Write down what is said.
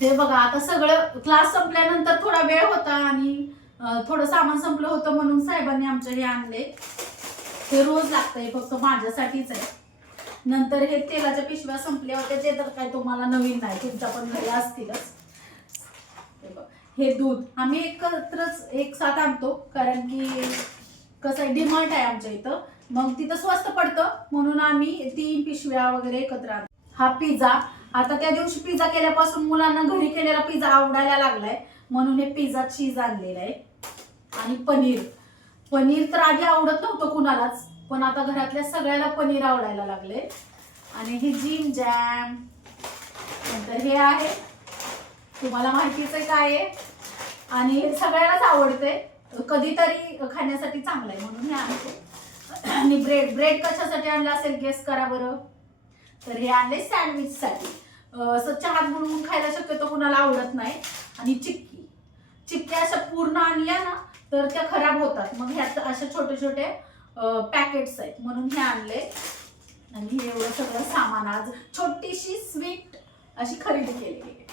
हे बघा आता सगळं क्लास संपल्यानंतर थोडा वेळ होता आणि थोडं सामान संपलं होतं म्हणून साहेबांनी आमच्या हे आणले. हे रोज लागतंय, फक्त माझ्यासाठीच आहे. नंतर हे तेलाच्या पिशव्या संपल्या होत्या, ते तर काय तुम्हाला नवीन नाही, तुमच्या पण घरी असतीलच. हे दूध आम्ही एकत्रच एक साथ आणतो, कारण की कसं आहे डिमांड आहे आमच्या इथं, मग तिथं स्वस्त पडतं म्हणून आम्ही 3 पिशव्या वगैरे एकत्र आणतो. हा पिझ्झा, आता त्या दिवशी पिझ्झा केल्यापासून मुलांना घरी केलेला पिझ्झा आवडायला लागलाय म्हणून हे पिझ्झा चीज आणलेलं आहे. आणि पनीर तर आधी आवडत नव्हतं कुणालाच, पण आता घरातल्या सगळ्याला पनीर आवडायला लागले. आणि हे जिम जॅम, नंतर हे आहे तुम्हाला माहितीच आहे काय आहे, आणि हे सगळ्यालाच आवडते, कधीतरी खाण्यासाठी चांगलं आहे म्हणून हे आणते. आणि ब्रेड कशासाठी आणलं असेल गेस करा बरं. तर हे आणले सँडविच साठी. असं चहात बुडवून खायला शक्यतो कुणाला आवडत नाही. आणि चिक्क्या अशा पूर्ण आणल्या ना तर त्या खराब होतात, मग ह्यात अशा छोटे छोटे पॅकेट्स आहेत म्हणून हे आणले. आणि हे एवढं सगळं सामान आज छोटीशी स्वीट अशी खरेदी केली.